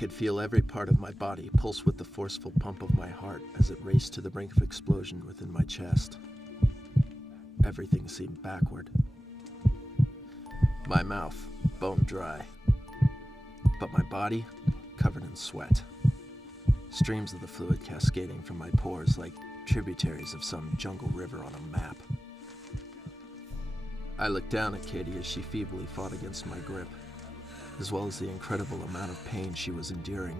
could feel every part of my body pulse with the forceful pump of my heart as it raced to the brink of explosion within my chest. Everything seemed backward. My mouth bone dry, but my body covered in sweat. Streams of the fluid cascading from my pores like tributaries of some jungle river on a map. I looked down at Katie as she feebly fought against my grip, as well as the incredible amount of pain she was enduring.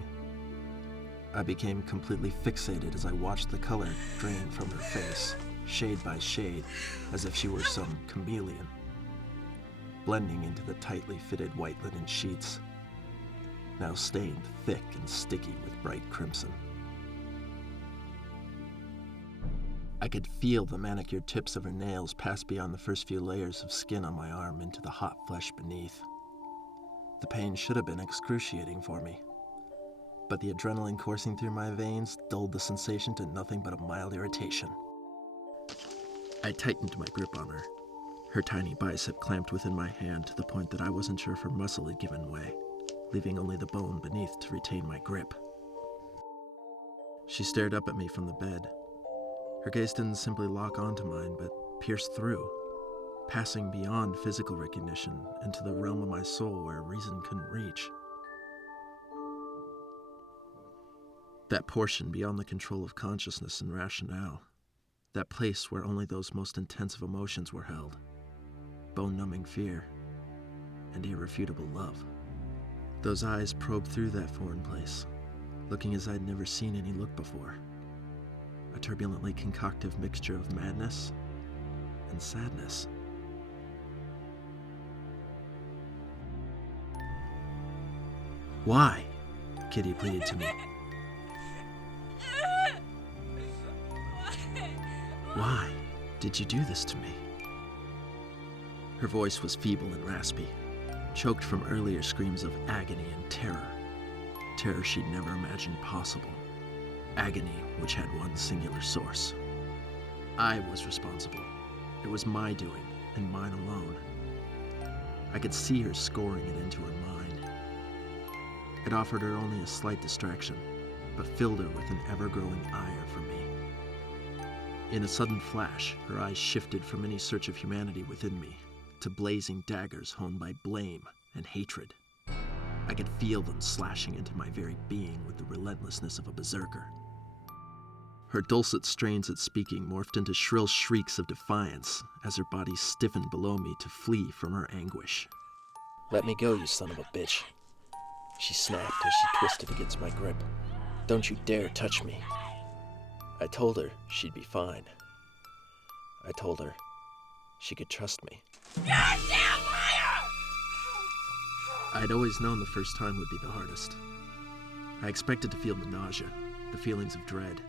I became completely fixated as I watched the color drain from her face, shade by shade, as if she were some chameleon, blending into the tightly fitted white linen sheets, now stained thick and sticky with bright crimson. I could feel the manicured tips of her nails pass beyond the first few layers of skin on my arm into the hot flesh beneath. The pain should have been excruciating for me, but the adrenaline coursing through my veins dulled the sensation to nothing but a mild irritation. I tightened my grip on her, her tiny bicep clamped within my hand to the point that I wasn't sure if her muscle had given way, leaving only the bone beneath to retain my grip. She stared up at me from the bed. Her gaze didn't simply lock onto mine, but pierced through, passing beyond physical recognition into the realm of my soul where reason couldn't reach. That portion beyond the control of consciousness and rationale. That place where only those most intense of emotions were held. Bone-numbing fear and irrefutable love. Those eyes probed through that foreign place, looking as I'd never seen any look before. A turbulently concoctive mixture of madness and sadness. "Why?" Kitty pleaded to me. "Why did you do this to me?" Her voice was feeble and raspy, choked from earlier screams of agony and terror. Terror she'd never imagined possible. Agony which had one singular source. I was responsible. It was my doing, and mine alone. I could see her scoring it into her mind. It offered her only a slight distraction, but filled her with an ever-growing ire for me. In a sudden flash, her eyes shifted from any search of humanity within me to blazing daggers honed by blame and hatred. I could feel them slashing into my very being with the relentlessness of a berserker. Her dulcet strains at speaking morphed into shrill shrieks of defiance as her body stiffened below me to flee from her anguish. "Let me go, you son of a bitch," she snapped as she twisted against my grip. "Don't you dare touch me." I told her she'd be fine. I told her she could trust me. "Goddamn liar!" I'd always known the first time would be the hardest. I expected to feel the nausea, the feelings of dread,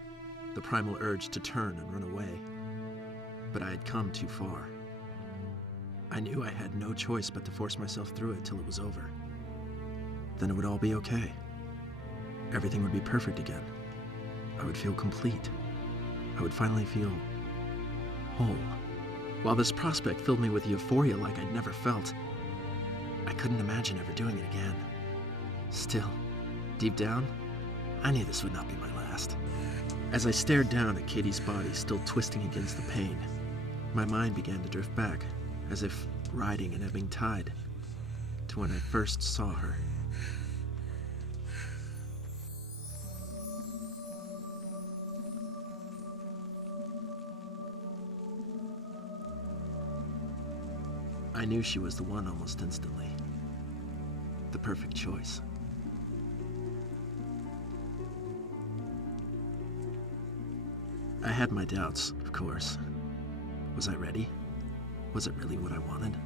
the primal urge to turn and run away. But I had come too far. I knew I had no choice but to force myself through it till it was over. Then it would all be okay. Everything would be perfect again. I would feel complete. I would finally feel whole. While this prospect filled me with euphoria like I'd never felt, I couldn't imagine ever doing it again. Still, deep down, I knew this would not be my last. As I stared down at Katie's body still twisting against the pain, my mind began to drift back, as if riding an ebbing tide, to when I first saw her. I knew she was the one almost instantly. The perfect choice. I had my doubts, of course. Was I ready? Was it really what I wanted?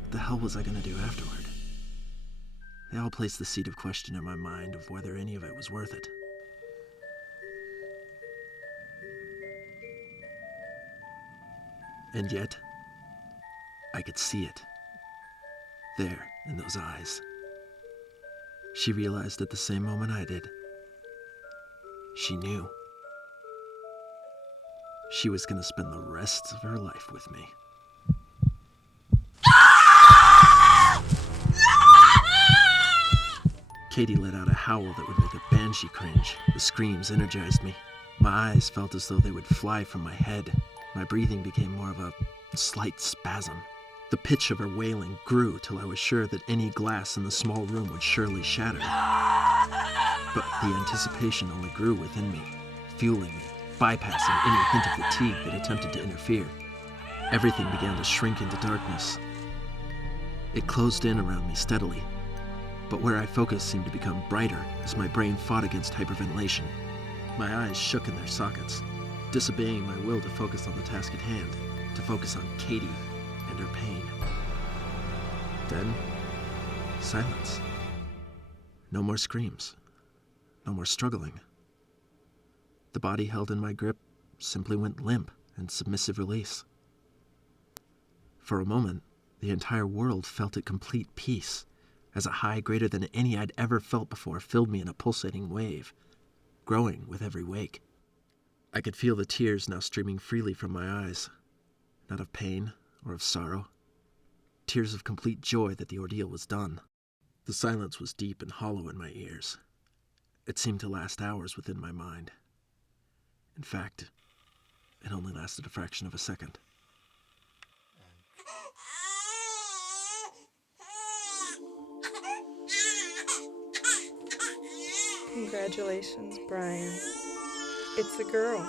What the hell was I going to do afterward? They all placed the seed of question in my mind of whether any of it was worth it. And yet, I could see it. There, in those eyes. She realized at the same moment I did. She knew. She was going to spend the rest of her life with me. Katie let out a howl that would make a banshee cringe. The screams energized me. My eyes felt as though they would fly from my head. My breathing became more of a slight spasm. The pitch of her wailing grew till I was sure that any glass in the small room would surely shatter. But the anticipation only grew within me, fueling me, bypassing any hint of fatigue that attempted to interfere. Everything began to shrink into darkness. It closed in around me steadily, but where I focused seemed to become brighter as my brain fought against hyperventilation. My eyes shook in their sockets, disobeying my will to focus on the task at hand, to focus on Katie and her pain. Then, silence. No more screams. No more struggling. The body held in my grip simply went limp in submissive release. For a moment, the entire world felt at complete peace, as a high greater than any I'd ever felt before filled me in a pulsating wave, growing with every wake. I could feel the tears now streaming freely from my eyes, not of pain or of sorrow, tears of complete joy that the ordeal was done. The silence was deep and hollow in my ears. It seemed to last hours within my mind. In fact, it only lasted a fraction of a second. Congratulations, Brian. It's a girl.